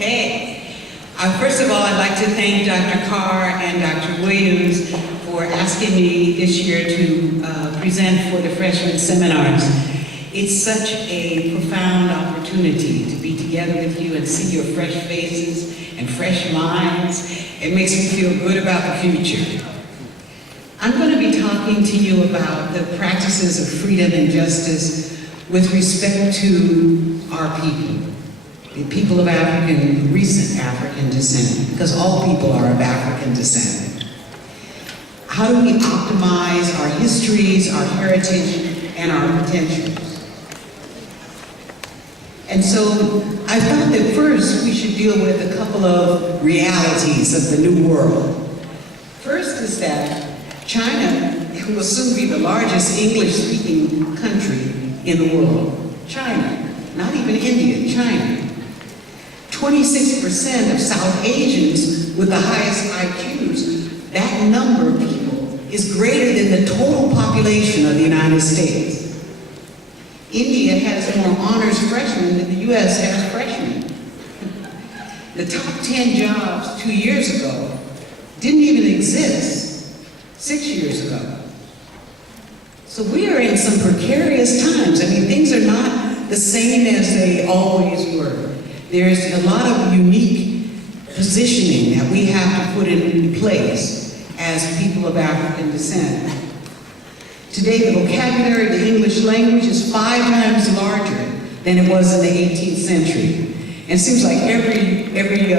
Okay. First of all, I'd like to thank Dr. Carr and Dr. Williams for asking me this year to present for the freshman seminars. It's such a profound opportunity to be together with you and see your fresh faces and fresh minds. It makes me feel good about the future. I'm going to be talking to you about the practices of freedom and justice with respect to our people, the people of recent African descent, because all people are of African descent. How do we optimize our histories, our heritage, and our potentials? And so I thought that first we should deal with a couple of realities of the New World. First is that China will soon be the largest English-speaking country in the world. China, not even India, China. 26% of South Asians with the highest IQs, that number of people is greater than the total population of the United States. India has more honors freshmen than the US has freshmen. The top 10 jobs 2 years ago didn't even exist 6 years ago. So we are in some precarious times. I mean, things are not the same as they always were. There's a lot of unique positioning that we have to put in place as people of African descent. Today, the vocabulary of the English language is 5 times larger than it was in the 18th century. And it seems like every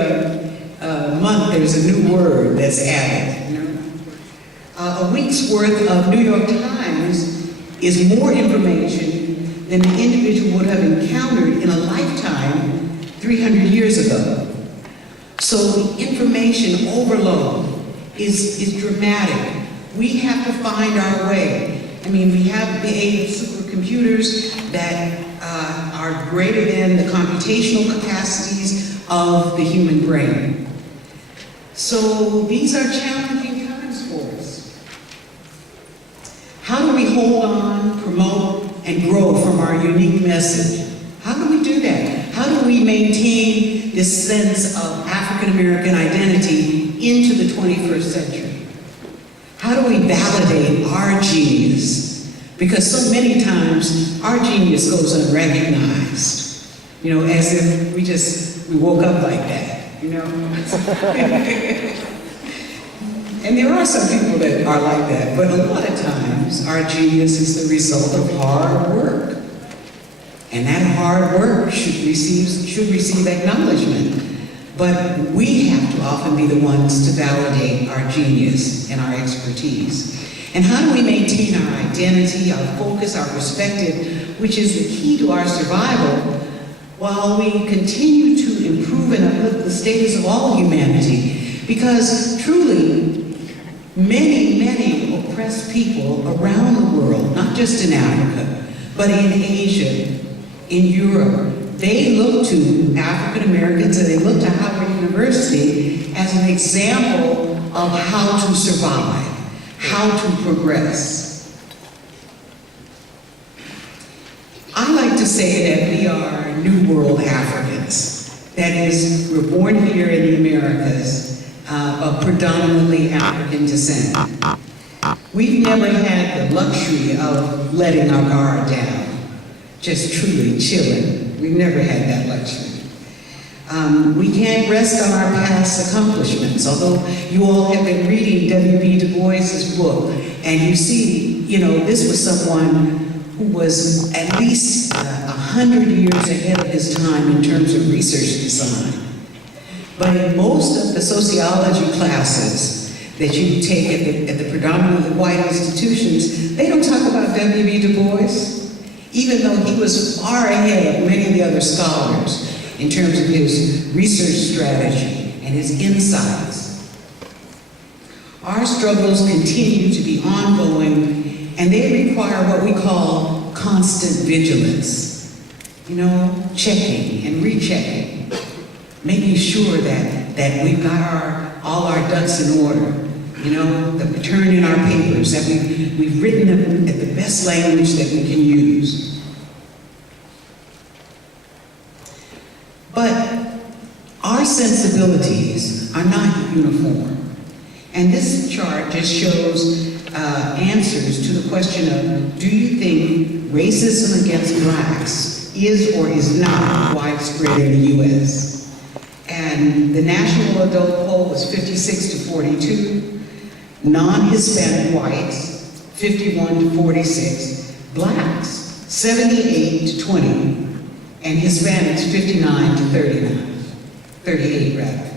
month there's a new word that's added. You know? A week's worth of New York Times is more information than an individual would have encountered in a lifetime 300 years ago. So the information overload is dramatic. We have to find our way. I mean, we have the age of supercomputers that are greater than the computational capacities of the human brain. So these are challenging times for us. How do we hold on, promote, and grow from our unique message? How do we do that? How do we maintain this sense of African American identity into the 21st century? How do we validate our genius? Because so many times our genius goes unrecognized. You know, as if we woke up like that, you know? And there are some people that are like that, but a lot of times our genius is the result of hard work. And that hard work should receive acknowledgement. But we have to often be the ones to validate our genius and our expertise. And how do we maintain our identity, our focus, our perspective, which is the key to our survival, while we continue to improve and uplift the status of all humanity? Because truly, many oppressed people around the world, not just in Africa, but in Asia, in Europe, they look to African Americans and they look to Howard University as an example of how to survive, how to progress. I like to say that we are New World Africans. That is, we're born here in the Americas of predominantly African descent. We've never had the luxury of letting our guard down, just truly chilling. We've never had that luxury. We can't rest on our past accomplishments, although you all have been reading W.B. Du Bois's book, and you see, you know, this was someone who was at least 100 years ahead of his time in terms of research design. But in most of the sociology classes that you take at the predominantly white institutions, they don't talk about W.B. Du Bois, even though he was far ahead of many of the other scholars in terms of his research strategy and his insights. Our struggles continue to be ongoing, and they require what we call constant vigilance. You know, checking and rechecking, making sure that we've got all our ducks in order. You know, that we turn in our papers, that we've written them at the best language that we can use. But our sensibilities are not uniform. And this chart just shows answers to the question of, do you think racism against blacks is or is not widespread in the U.S.? And the national adult poll was 56 to 42, non-Hispanic whites, 51 to 46, blacks, 78 to 20, and Hispanics, 59 to 38 rather.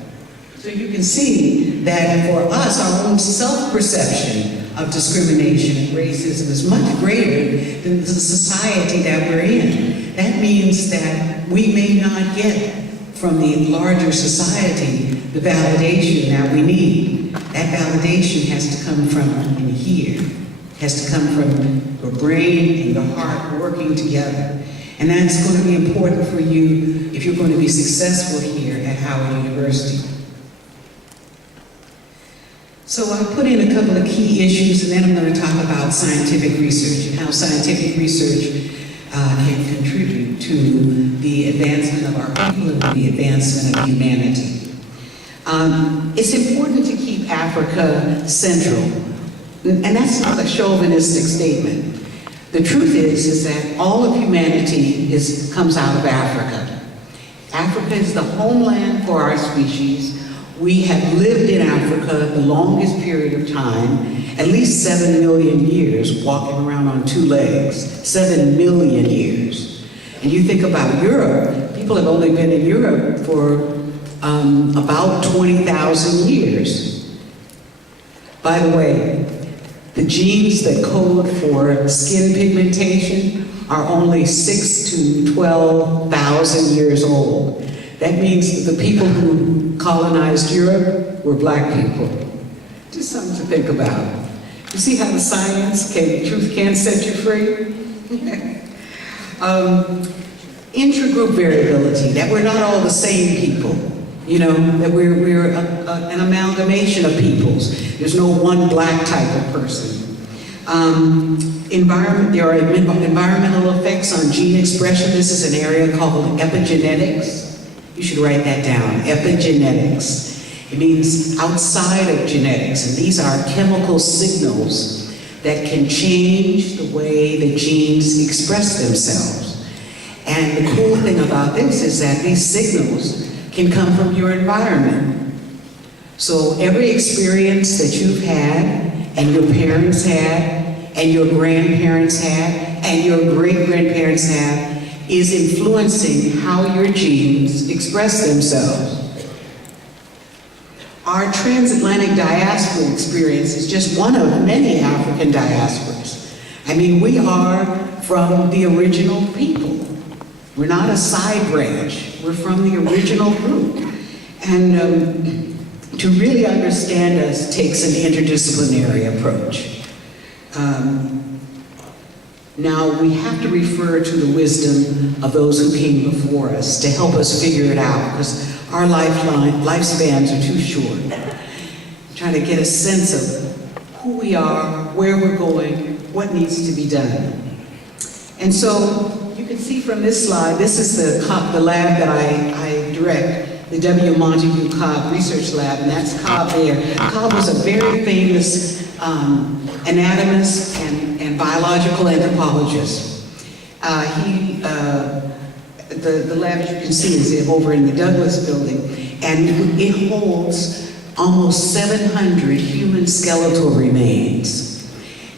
So you can see that for us, our own self-perception of discrimination and racism is much greater than the society that we're in. That means that we may not get from the larger society the validation that we need. That validation has to come from in here. It has to come from your brain and your heart working together. And that's going to be important for you if you're going to be successful here at Howard University. So I put in a couple of key issues, and then I'm going to talk about scientific research and how scientific research can contribute to the advancement of our people and the advancement of humanity. It's important to keep Africa central, and that's not a chauvinistic statement. The truth is that all of humanity comes out of Africa. Africa is the homeland for our species. We have lived in Africa the longest period of time, at least 7 million years, walking around on two legs, 7 million years. And you think about Europe, people have only been in Europe for about 20,000 years. By the way, the genes that code for skin pigmentation are only 6,000 to 12,000 years old. That means that the people who colonized Europe were black people. Just something to think about. You see how the truth can set you free? Intragroup variability, that we're not all the same people. You know, that we're an amalgamation of peoples. There's no one black type of person. There are environmental effects on gene expression. This is an area called epigenetics. You should write that down, epigenetics. It means outside of genetics, and these are chemical signals that can change the way the genes express themselves. And the cool thing about this is that these signals can come from your environment. So every experience that you've had, and your parents had, and your grandparents had, and your great-grandparents had, is influencing how your genes express themselves. Our transatlantic diaspora experience is just one of many African diasporas. I mean, we are from the original people. We're not a side branch. We're from the original group. And to really understand us takes an interdisciplinary approach. Now, we have to refer to the wisdom of those who came before us to help us figure it out, because our lifespans are too short. Trying to get a sense of who we are, where we're going, what needs to be done. And so, you can see from this slide, this is the lab that I direct, the W. Montague Cobb Research Lab, and that's Cobb there. Cobb was a very famous anatomist and biological anthropologist. The lab, as you can see, is over in the Douglas building, and it holds almost 700 human skeletal remains.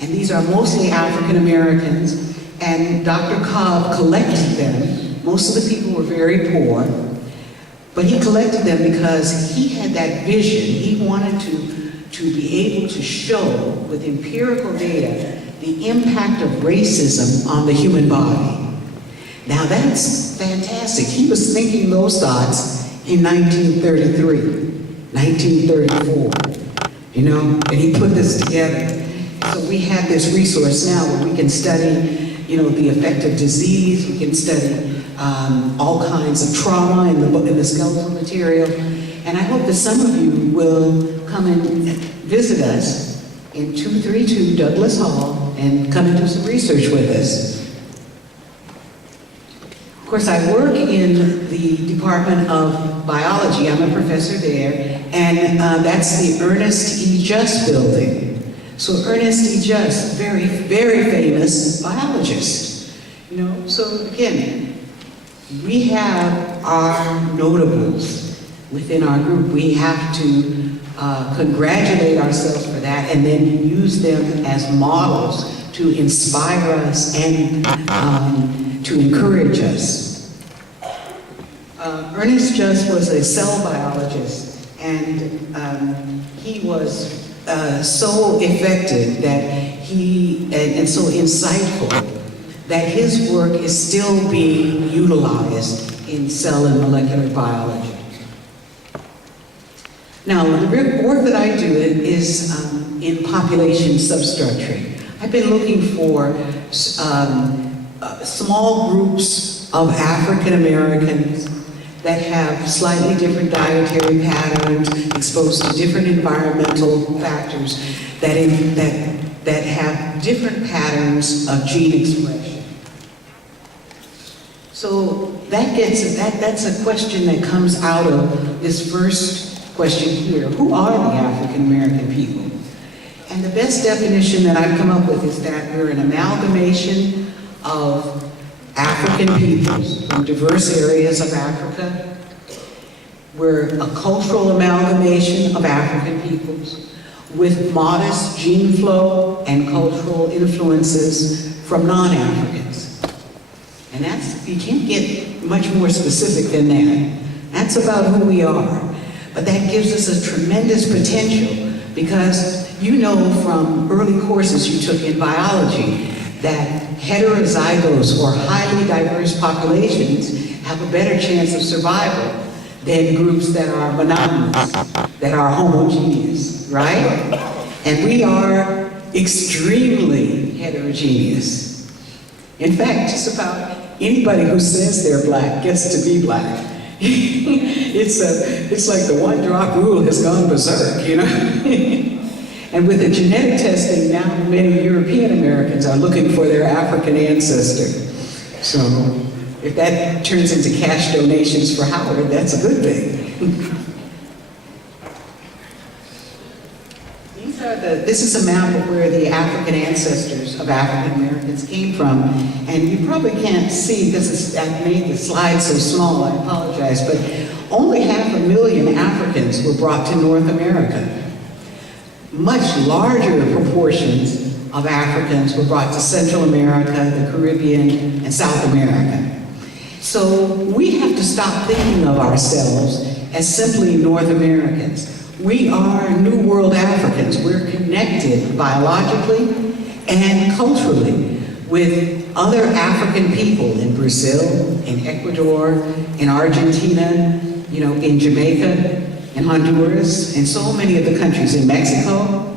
And these are mostly African Americans, and Dr. Cobb collected them. Most of the people were very poor, but he collected them because he had that vision. He wanted to be able to show with empirical data the impact of racism on the human body. Now that's fantastic. He was thinking those thoughts in 1933, 1934, you know, and he put this together. So we have this resource now where we can study, you know, the effect of disease. We can study all kinds of trauma in the skeletal material. And I hope that some of you will come and visit us in 232 Douglas Hall and come and do some research with us. Of course, I work in the Department of Biology. I'm a professor there, and that's the Ernest E. Just building. So Ernest E. Just, very, very famous biologist. You know, so again, we have our notables within our group. We have to congratulate ourselves for that and then use them as models to inspire us and to encourage us. Ernest Just was a cell biologist, and he was so effective that and so insightful that his work is still being utilized in cell and molecular biology. Now, the work that I do is in population substructuring. I've been looking for small groups of African Americans that have slightly different dietary patterns, exposed to different environmental factors, that have different patterns of gene expression. So that's a question that comes out of this first question here. Who are the African American people? And the best definition that I've come up with is that we're an amalgamation of African peoples from diverse areas of Africa. We're a cultural amalgamation of African peoples with modest gene flow and cultural influences from non-Africans. And you can't get much more specific than that. That's about who we are. But that gives us a tremendous potential because you know from early courses you took in biology that heterozygous or highly diverse populations have a better chance of survival than groups that are monogamous, that are homogeneous, right? And we are extremely heterogeneous. In fact, just about anybody who says they're black gets to be black. It's like the one drop rule has gone berserk, you know? And with the genetic testing, now many European Americans are looking for their African ancestor. So if that turns into cash donations for Howard, that's a good thing. This is a map of where the African ancestors of African Americans came from. And you probably can't see because I've made the slide so small, I apologize, but only 500,000 Africans were brought to North America. Much larger proportions of Africans were brought to Central America, the Caribbean, and South America. So we have to stop thinking of ourselves as simply North Americans. We are New World Africans. We're connected biologically and culturally with other African people in Brazil, in Ecuador, in Argentina, you know, in Jamaica, in Honduras, and so many of the countries in Mexico.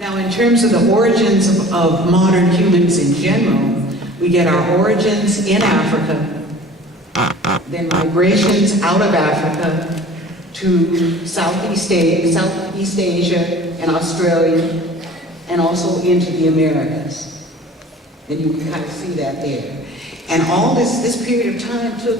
Now, in terms of the origins of modern humans in general, we get our origins in Africa, then migrations out of Africa to Southeast Asia and Australia, and also into the Americas. And you can kind of see that there. And all this period of time took,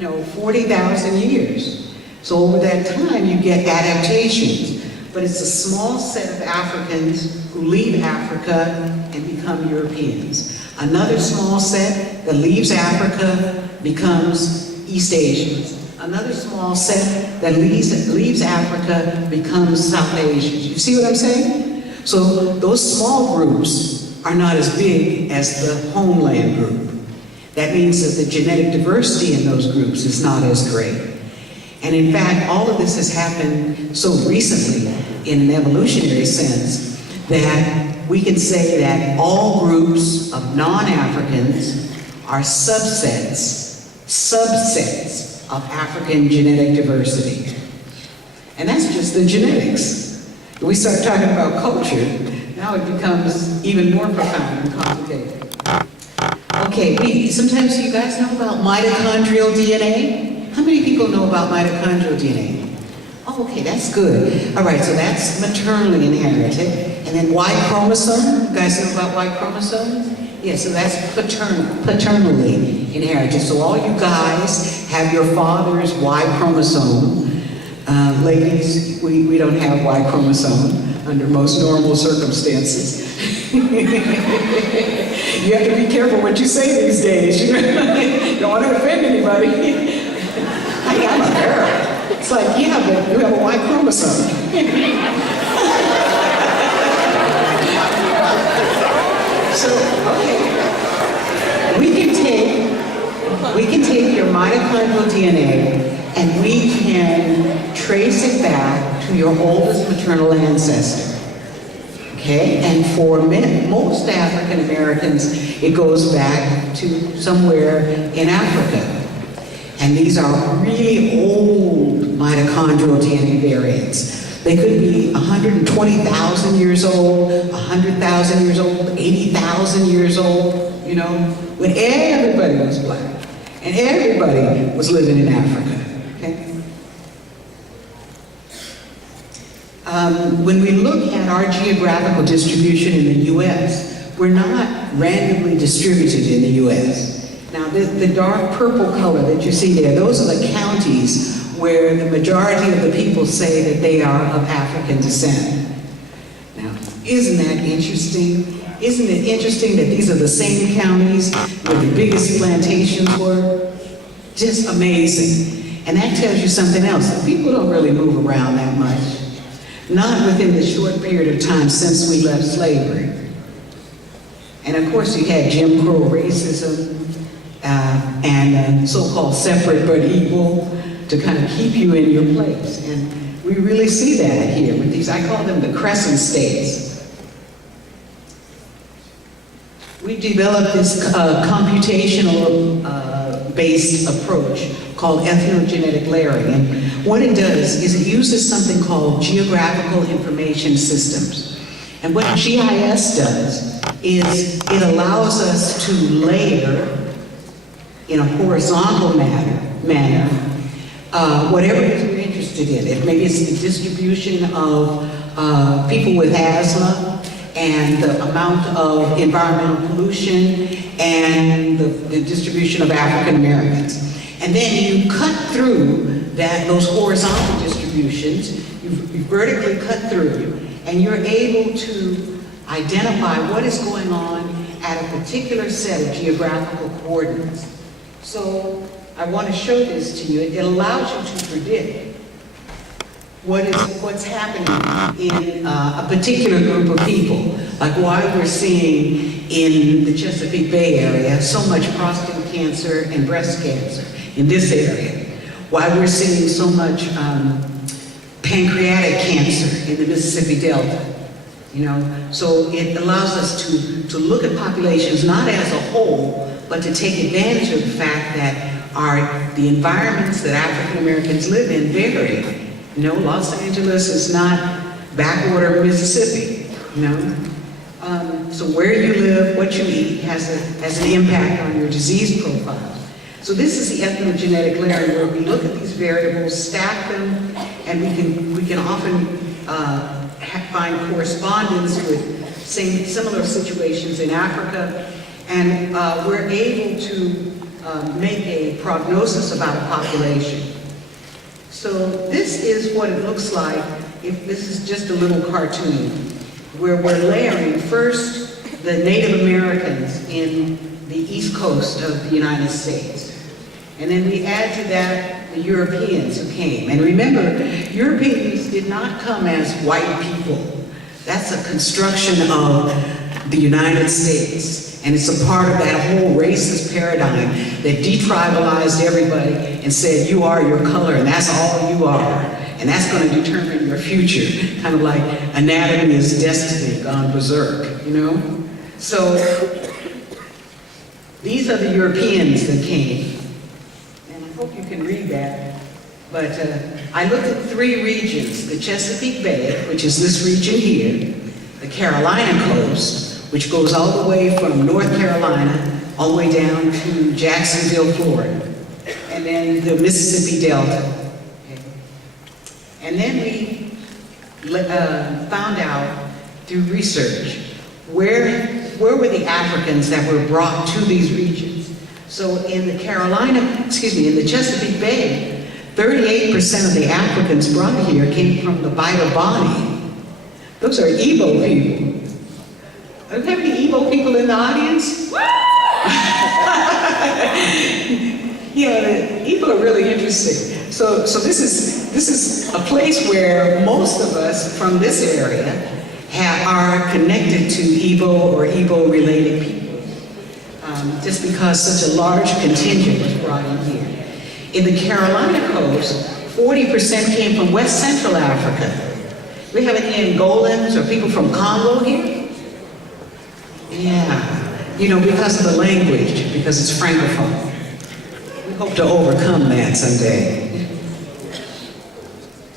40,000 years. So over that time, you get adaptations. But it's a small set of Africans who leave Africa and become Europeans. Another small set that leaves Africa becomes East Asians. Another small set that leaves Africa becomes South Asians. You see what I'm saying? So those small groups are not as big as the homeland group. That means that the genetic diversity in those groups is not as great. And in fact, all of this has happened so recently in an evolutionary sense that we can say that all groups of non-Africans are subsets of African genetic diversity. And that's just the genetics. When we start talking about culture, now it becomes even more profound and complicated. Okay, sometimes you guys know about mitochondrial DNA? How many people know about mitochondrial DNA? Oh, okay, that's good. All right, so that's maternally inherited. And then Y chromosome, you guys know about Y chromosomes? Yeah, so that's paternally inherited. So all you guys have your father's Y chromosome. Ladies, we don't have Y chromosome under most normal circumstances. You have to be careful what you say these days. You don't want to offend anybody. Hey, I'm a girl. It's like, yeah, but you have a Y chromosome. So, okay, we can take your mitochondrial DNA and we can trace it back to your oldest maternal ancestor. Okay, and for most African Americans, it goes back to somewhere in Africa. And these are really old mitochondrial DNA variants. They could be 120,000 years old, 100,000 years old, 80,000 years old, you know, when everybody was black and everybody was living in Africa. Okay? When we look at our geographical distribution in the U.S., we're not randomly distributed in the U.S. Now, the dark purple color that you see there, those are the counties where the majority of the people say that they are of African descent. Now, isn't that interesting? Isn't it interesting that these are the same counties where the biggest plantations were? Just amazing. And that tells you something else. People don't really move around that much. Not within the short period of time since we left slavery. And of course you had Jim Crow racism and so-called separate but equal to kind of keep you in your place. And we really see that here with these, I call them the crescent states. We developed this computational based approach called ethnogenetic layering. And what it does is it uses something called geographical information systems. And what GIS does is it allows us to layer in a horizontal manner whatever it is we're interested in. If maybe it's the distribution of people with asthma and the amount of environmental pollution and the distribution of African Americans. And then you cut through those horizontal distributions, you vertically cut through, and you're able to identify what is going on at a particular set of geographical coordinates. So I want to show this to you. It allows you to predict what's happening in a particular group of people. Like why we're seeing in the Chesapeake Bay area so much prostate cancer and breast cancer in this area. Why we're seeing so much pancreatic cancer in the Mississippi Delta. You know, so it allows us to look at populations not as a whole, but to take advantage of the fact that the environments that African Americans live in vary. You know, Los Angeles is not backwater Mississippi, you know. So where you live, what you eat has an impact on your disease profile. So this is the ethnogenetic layering where we look at these variables, stack them, and we can often find correspondence with similar situations in Africa, and we're able to make a prognosis about a population. So this is what it looks like if this is just a little cartoon, where we're layering first the Native Americans in the East Coast of the United States. And then we add to that the Europeans who came. And remember, Europeans did not come as white people. That's a construction of the United States. And it's a part of that whole racist paradigm that detribalized everybody and said, you are your color, and that's all you are. And that's going to determine your future. Kind of like anatomy is destiny gone berserk, you know? So these are the Europeans that came. And I hope you can read that. But I looked at 3 regions, the Chesapeake Bay, which is this region here, the Carolina coast, which goes all the way from North Carolina all the way down to Jacksonville, Florida, and then the Mississippi Delta. Okay. And then we found out through research where where were the Africans that were brought to these regions? So in the in the Chesapeake Bay, 38% of the Africans brought here came from the Bida Bani. Those are Igbo people. Do we have any Igbo people in the audience? Yeah, the Igbo are really interesting. So this is a place where most of us from this area are connected to Igbo or Igbo-related people, just because such a large contingent was brought in here. In the Carolina coast, 40% came from West Central Africa. We have any Angolans or people from Congo here? Yeah, you know, because of the language, because it's Francophone. We hope to overcome that someday.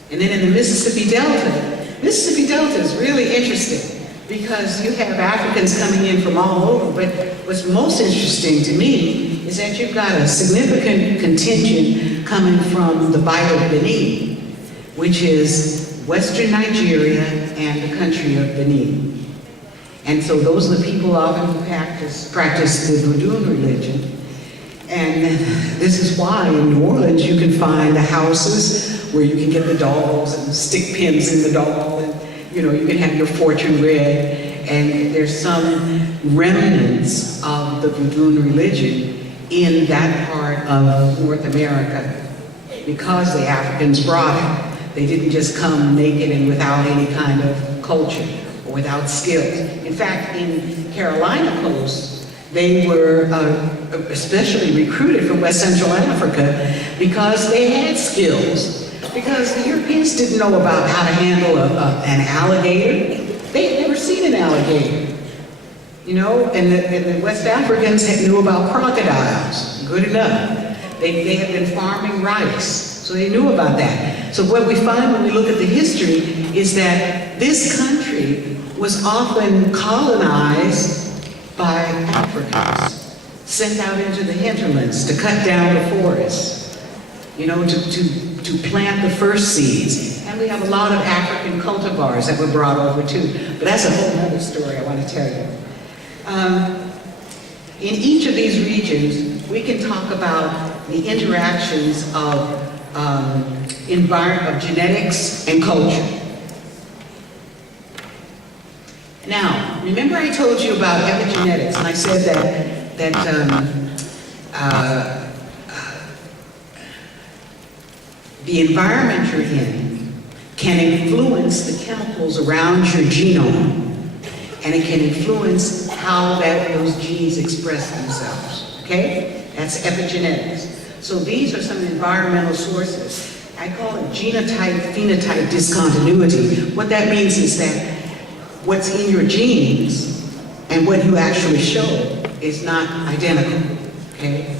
And then in the Mississippi Delta is really interesting because you have Africans coming in from all over, but what's most interesting to me is that you've got a significant contingent coming from the Bight of Benin, which is Western Nigeria and the country of Benin. And so those are the people often who practice the voodoo religion. And this is why in New Orleans you can find the houses where you can get the dolls and stick pins in the doll, and you know, you can have your fortune read, and there's some remnants of the voodoo religion in that part of North America because the Africans brought it. They didn't just come naked and without any kind of culture or without skills. In fact, in Carolina coast, they were especially recruited from West Central Africa because they had skills. Because the Europeans didn't know about how to handle an alligator. They had never seen an alligator. You know, and the West Africans knew about crocodiles. Good enough. They had been farming rice, so they knew about that. So what we find when we look at the history is that this country was often colonized by Africans, sent out into the hinterlands to cut down the forests, you know, to plant the first seeds. And we have a lot of African cultivars that were brought over too. But that's a whole other story I want to tell you. In each of these regions, we can talk about the interactions of genetics and culture. Now, remember I told you about epigenetics, and I said that the environment you're in can influence the chemicals around your genome, and it can influence how those genes express themselves, okay? That's epigenetics. So these are some environmental sources. I call it genotype-phenotype discontinuity. What that means is that what's in your genes and what you actually show is not identical, okay?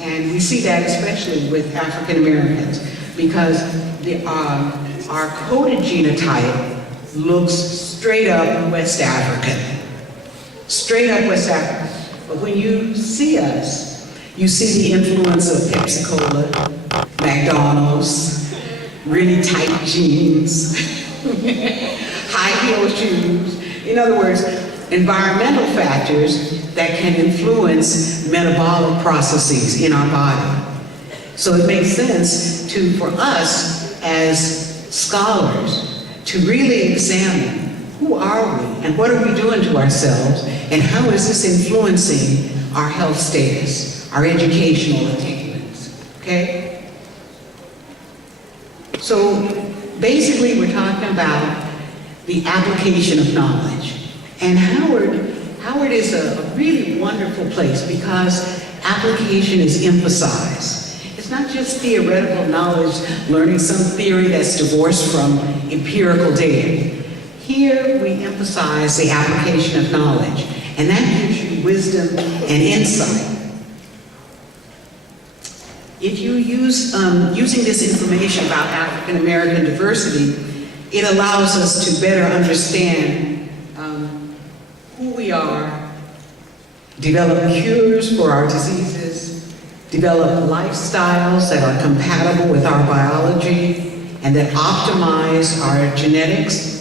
And we see that especially with African Americans because our coded genotype looks straight up West African. Straight up West African. But when you see us, you see the influence of Pepsi-Cola, McDonald's, really tight jeans, high heel shoes. In other words, environmental factors that can influence metabolic processes in our body. So it makes sense for us as scholars to really examine who are we and what are we doing to ourselves and how is this influencing our health status, our educational attainments, okay? So basically we're talking about the application of knowledge. And Howard is a really wonderful place because application is emphasized. It's not just theoretical knowledge, learning some theory that's divorced from empirical data. Here we emphasize the application of knowledge, and that gives you wisdom and insight. If you use using this information about African American diversity, it allows us to better understand who we are, develop cures for our diseases, develop lifestyles that are compatible with our biology and that optimize our genetics.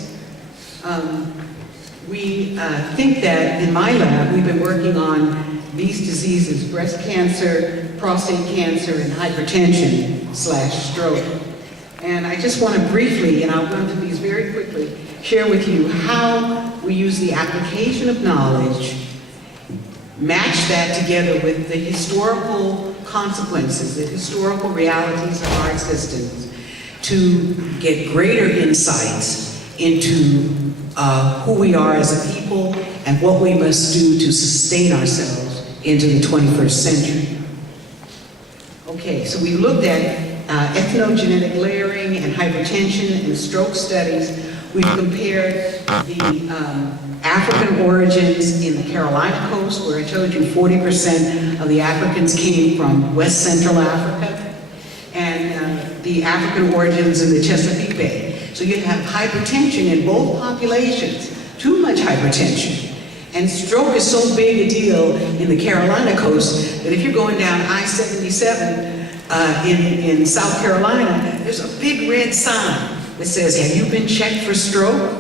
We think that in my lab, we've been working on these diseases: breast cancer, prostate cancer, and hypertension/stroke. And I just want to briefly, and I'll go into these very quickly, share with you how we use the application of knowledge, match that together with the historical consequences, the historical realities of our existence, to get greater insights into who we are as a people and what we must do to sustain ourselves into the 21st century. Okay, so we looked at ethnogenetic layering and hypertension and stroke studies. We've compared the African origins in the Carolina coast, where I told you 40% of the Africans came from West Central Africa, and the African origins in the Chesapeake Bay. So you have hypertension in both populations, too much hypertension. And stroke is so big a deal in the Carolina coast that if you're going down I-77 in South Carolina, there's a big red sign that says, "Have you been checked for stroke?"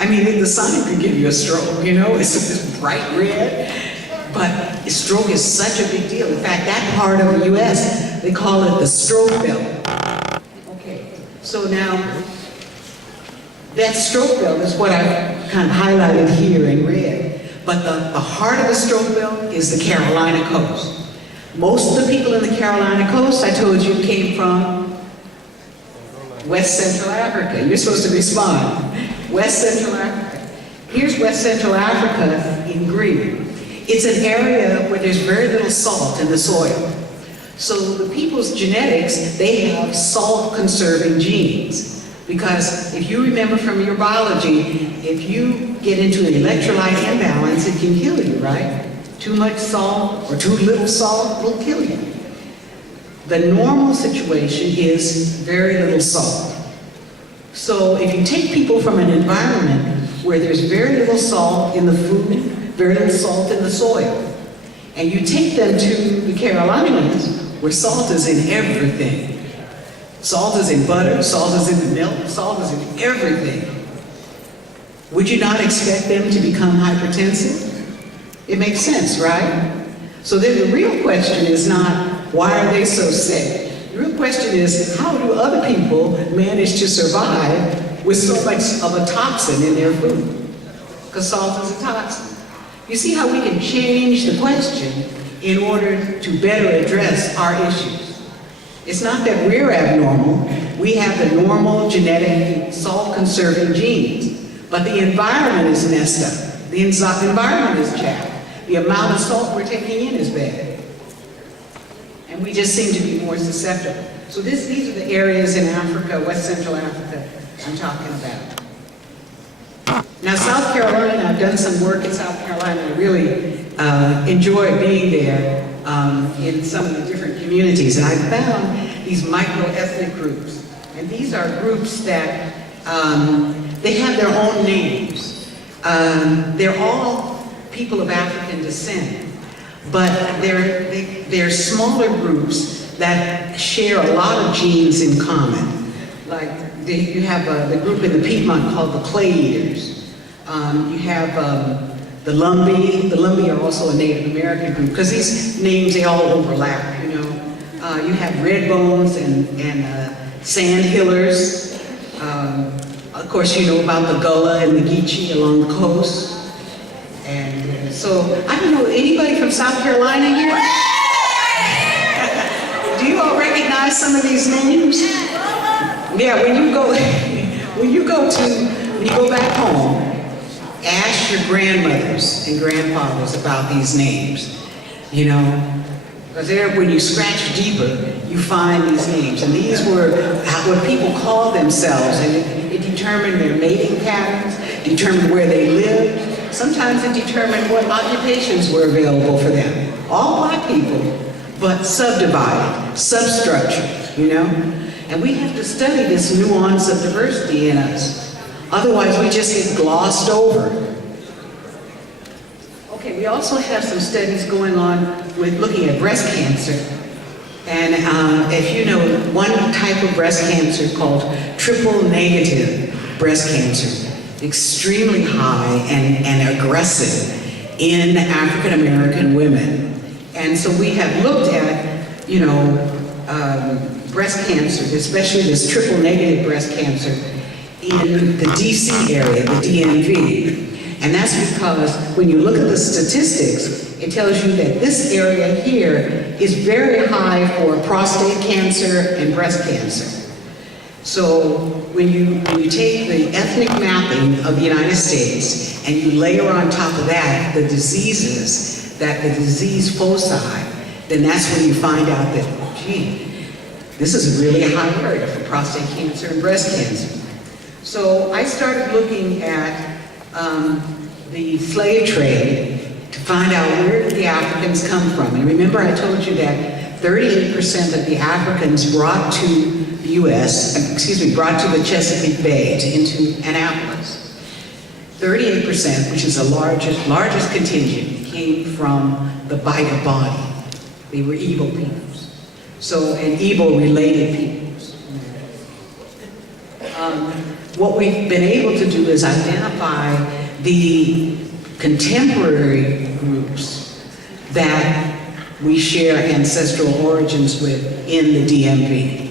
I mean, the sign could give you a stroke, you know, it's this bright red. But stroke is such a big deal. In fact, that part of the US, they call it the stroke belt. Okay, so now, that stroke belt is what I've kind of highlighted here in red. But the heart of the stroke belt is the Carolina coast. Most of the people in the Carolina coast, I told you, came from West Central Africa. You're supposed to respond. West Central Africa. Here's West Central Africa in green. It's an area where there's very little salt in the soil. So the people's genetics, they have salt-conserving genes. Because if you remember from your biology, if you get into an electrolyte imbalance, it can kill you, right? Too much salt or too little salt will kill you. The normal situation is very little salt. So if you take people from an environment where there's very little salt in the food, very little salt in the soil, and you take them to the Carolinas, where salt is in everything. Salt is in butter, salt is in the milk, salt is in everything. Would you not expect them to become hypertensive? It makes sense, right? So then the real question is not, why are they so sick? The real question is, how do other people manage to survive with so much of a toxin in their food? Because salt is a toxin. You see how we can change the question in order to better address our issues. It's not that we're abnormal. We have the normal genetic salt-conserving genes, but the environment is messed up. The environment is jacked. The amount of salt we're taking in is bad. And we just seem to be more susceptible. So these are the areas in Africa, West Central Africa, I'm talking about. Now, South Carolina, I've done some work in South Carolina. I really enjoy being there in some of the different communities. And I found these micro-ethnic groups. And these are groups that, they have their own names. They're all people of African descent, but they're smaller groups that share a lot of genes in common. Like you have the group in the Piedmont called the Clay Eaters. You have the Lumbee. The Lumbee are also a Native American group, because these names, they all overlap, you know. You have Red Bones and Sandhillers. Of course, you know about the Gullah and the Geechee along the coast. And so, I don't know, anybody from South Carolina here? Do you all recognize some of these names? Yeah, when you go back home, ask your grandmothers and grandfathers about these names, you know, because when you scratch deeper, you find these names. And these were what people called themselves, and it determined their mating patterns, determined where they lived. Sometimes it determined what occupations were available for them. All black people, but subdivided, substructured, you know? And we have to study this nuance of diversity in us. Otherwise, we just get glossed over. Okay, we also have some studies going on with looking at breast cancer. And if you know, one type of breast cancer called triple negative breast cancer extremely high and aggressive in African American women. And so we have looked at, you know, breast cancer, especially this triple negative breast cancer in the DC area, the DMV. And that's because when you look at the statistics, it tells you that this area here is very high for prostate cancer and breast cancer. So when you take the ethnic mapping of the United States and you layer on top of that the diseases, the disease foci, then that's when you find out that, gee, this is a really high area for prostate cancer and breast cancer. So I started looking at the slave trade to find out where did the Africans come from. And remember I told you that 38% of the Africans brought to the U.S., brought to the Chesapeake Bay, into Annapolis. 38%, which is the largest contingent, came from the Bida body. They were Igbo peoples. So, and Igbo-related peoples. What we've been able to do is identify the contemporary groups that we share ancestral origins with in the DMV.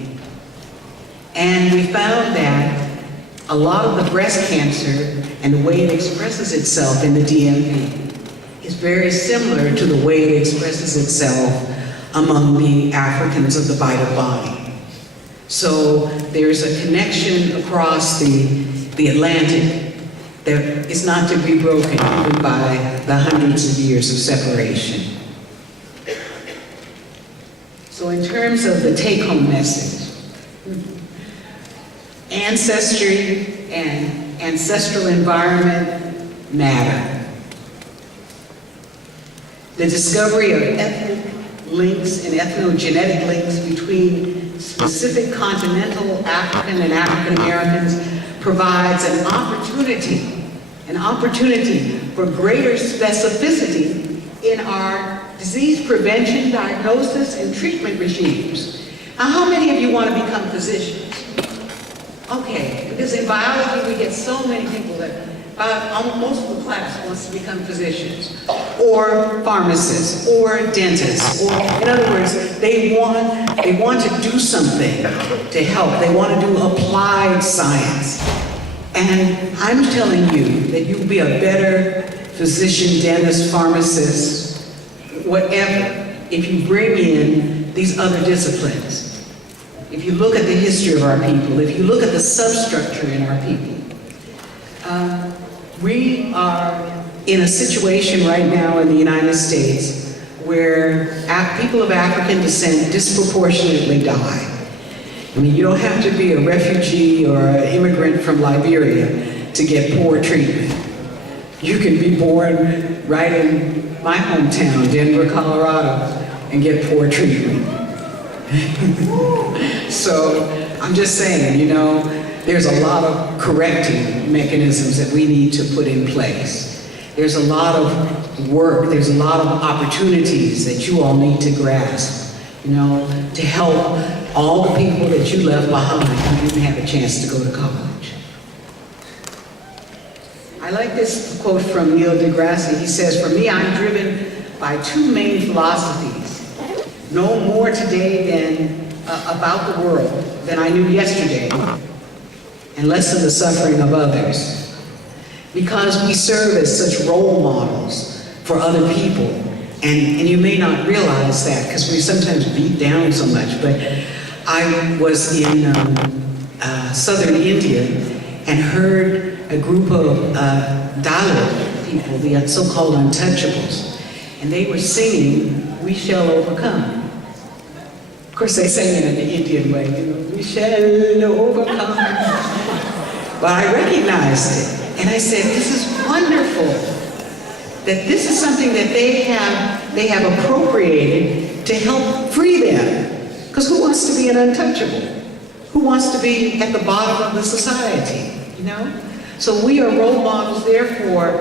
And we found that a lot of the breast cancer and the way it expresses itself in the DMV is very similar to the way it expresses itself among the Africans of the Bida body. So there's a connection across the Atlantic that is not to be broken even by the hundreds of years of separation. So in terms of the take-home message, ancestry and ancestral environment matter. The discovery of ethnic links and ethnogenetic links between specific continental African and African Americans provides an opportunity for greater specificity in our disease prevention, diagnosis, and treatment regimes. Now, how many of you want to become physicians? Okay, because in biology we get so many people that most of the class wants to become physicians, or pharmacists, or dentists, or in other words, they want to do something to help. They want to do applied science. And I'm telling you that you'll be a better physician, dentist, pharmacist, whatever, if you bring in these other disciplines. If you look at the history of our people, if you look at the substructure in our people, we are in a situation right now in the United States where people of African descent disproportionately die. I mean, you don't have to be a refugee or an immigrant from Liberia to get poor treatment. You can be born right in my hometown, Denver, Colorado, and get poor treatment. So I'm just saying, you know, there's a lot of corrective mechanisms that we need to put in place. There's a lot of work, there's a lot of opportunities that you all need to grasp, you know, to help all the people that you left behind who didn't have a chance to go to college. I like this quote from Neil deGrasse. He says, "For me, I'm driven by two main philosophies. Know more today than about the world than I knew yesterday, and lessen the suffering of others." Because we serve as such role models for other people. And you may not realize that because we sometimes beat down so much, but I was in southern India and heard a group of Dalit people, the so-called untouchables, and they were singing, "We Shall Overcome." Of course, they sang it in the Indian way, you know, "We shall overcome." But I recognized it, and I said, this is wonderful, that this is something that they have appropriated to help free them. Because who wants to be an untouchable? Who wants to be at the bottom of the society, you know? So we are role models, therefore,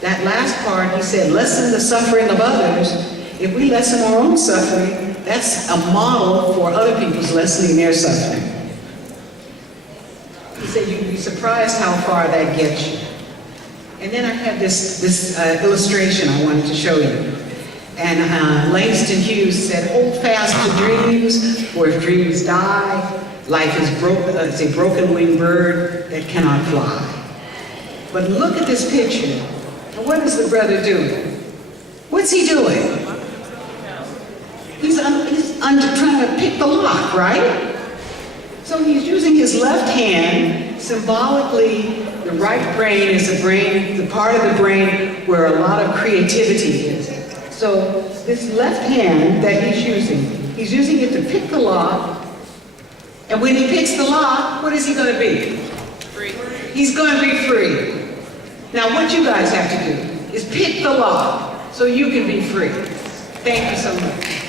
that last part, he said, lessen the suffering of others. If we lessen our own suffering, that's a model for other people's lessening their suffering. said you'd be surprised how far that gets you. And then I have this illustration I wanted to show you. And Langston Hughes said, hold fast to dreams, for if dreams die, life is it's a broken-winged bird that cannot fly. But look at this picture. And what is the brother doing? What's he doing? He's trying to pick the lock, right? So he's using his left hand. Symbolically, the right brain is the part of the brain where a lot of creativity is. So this left hand that he's using it to pick the lock. And when he picks the lock, what is he going to be? Free. He's going to be free. Now what you guys have to do is pick the lock so you can be free. Thank you so much.